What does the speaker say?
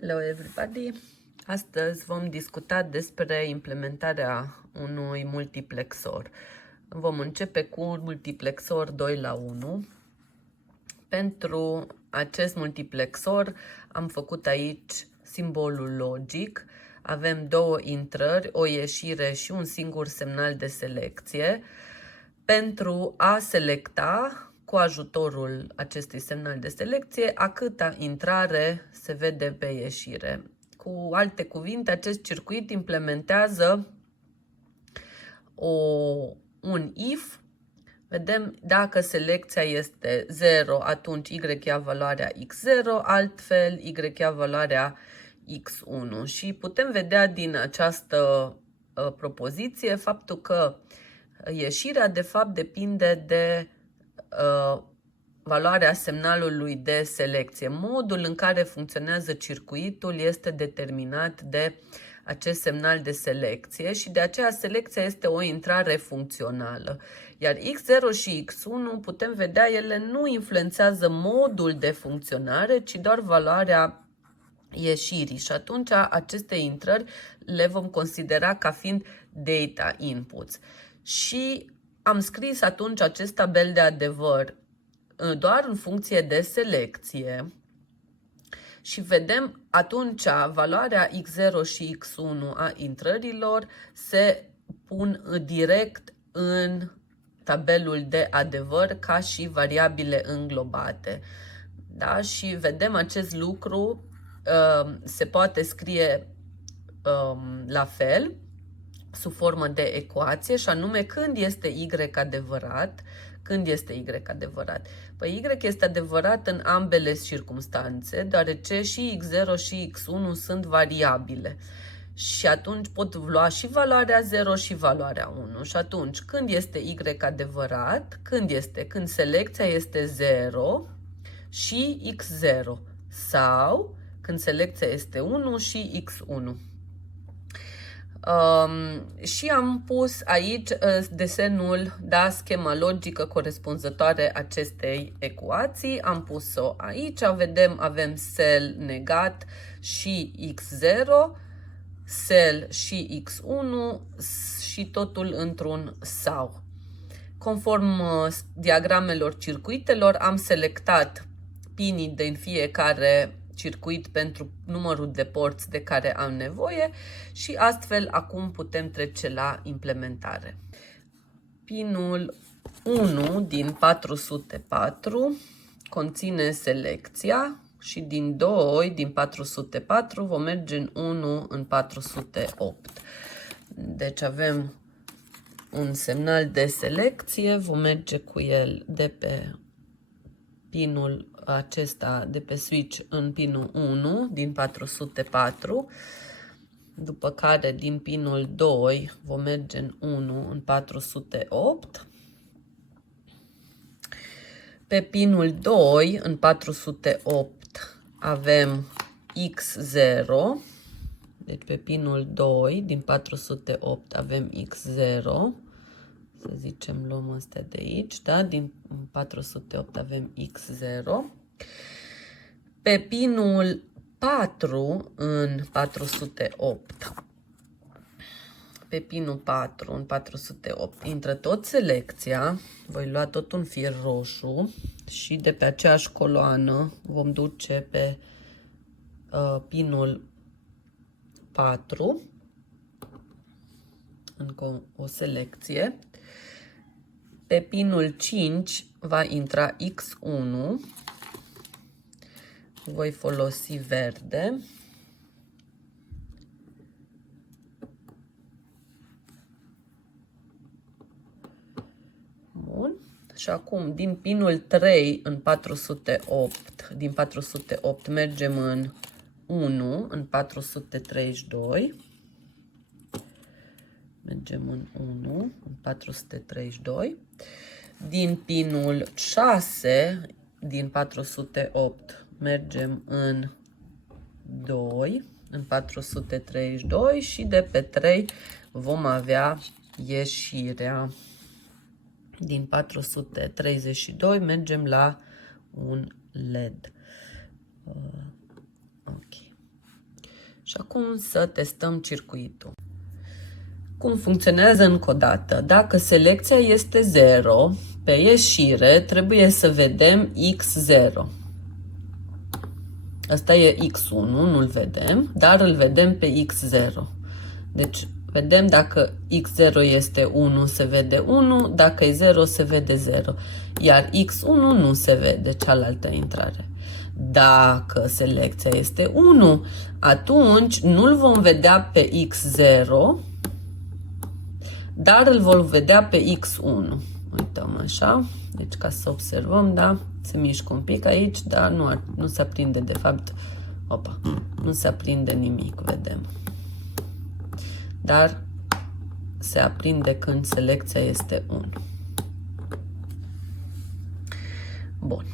Hello everybody! Astăzi vom discuta despre implementarea unui multiplexor. Vom începe cu un multiplexor 2:1. Pentru acest multiplexor am făcut aici simbolul logic. Avem două intrări, o ieșire și un singur semnal de selecție. Pentru a selecta cu ajutorul acestui semnal de selecție a câta intrare se vede pe ieșire. Cu alte cuvinte, acest circuit implementează un if. Vedem, dacă selecția este 0, atunci Y ia valoarea X0, altfel Y ia valoarea X1. Și putem vedea din această propoziție faptul că ieșirea de fapt depinde de valoarea semnalului de selecție. Modul în care funcționează circuitul este determinat de acest semnal de selecție și de aceea selecția este o intrare funcțională. Iar X0 și X1 putem vedea, ele nu influențează modul de funcționare, ci doar valoarea ieșirii și atunci aceste intrări le vom considera ca fiind data inputs. Și am scris atunci acest tabel de adevăr doar în funcție de selecție și vedem atunci valoarea X0 și X1 a intrărilor se pun direct în tabelul de adevăr ca și variabile înglobate. Da? Și vedem acest lucru se poate scrie la fel, sub formă de ecuație, și anume când este Y adevărat. Când este Y adevărat? Păi Y este adevărat în ambele circumstanțe, deoarece și X0 și X1 sunt variabile. Și atunci pot lua și valoarea 0 și valoarea 1. Și atunci, când este Y adevărat? Când selecția este 0 și X0. Sau când selecția este 1 și X1. Și am pus aici desenul, da, schema logică corespunzătoare acestei ecuații. Am pus-o aici, vedem, avem cell negat și X0, cell și X1 și totul într-un sau. Conform diagramelor circuitelor, am selectat pinii din fiecare circuit pentru numărul de porți de care am nevoie și astfel acum putem trece la implementare. Pinul 1 din 404 conține selecția și din 2 din 404 vom merge în 1 în 408. Deci avem un semnal de selecție, vom merge cu el de pe pinul acesta, de pe switch în pinul 1 din 404, după care din pinul 2 vom merge în 1 în 408. Pe pinul 2 în 408 avem X0, deci pe pinul 2 din 408 avem X0. Să zicem, luăm astea de aici, da? Din 408 avem X0. Pe pinul 4 în 408. Pe pinul 4 în 408 intră tot selecția. Voi lua tot un fir roșu și de pe aceeași coloană vom duce pe pinul 4 încă o selecție. Pe pinul 5 va intra X1. Voi folosi verde. Bun. Și acum din pinul 3 în 408, din 408 mergem în 1 în 432. Mergem în 1 în 432. Din pinul 6 din 408 mergem în 2 în 432 și de pe 3 vom avea ieșirea. Din 432 mergem la un LED. Ok. Și acum să testăm circuitul. Cum funcționează încă o dată? Dacă selecția este 0, pe ieșire trebuie să vedem X0. Asta e X1, nu-l vedem, dar îl vedem pe X0. Deci vedem dacă X0 este 1, se vede 1, dacă e 0, se vede 0. Iar X1 nu se vede, cealaltă intrare. Dacă selecția este 1, atunci nu-l vom vedea pe X0, dar îl vom vedea pe X1. Uităm așa, deci ca să observăm, da, se mișcă un pic aici, dar nu se aprinde de fapt, nu se aprinde nimic, vedem. Dar se aprinde când selecția este 1. Bun.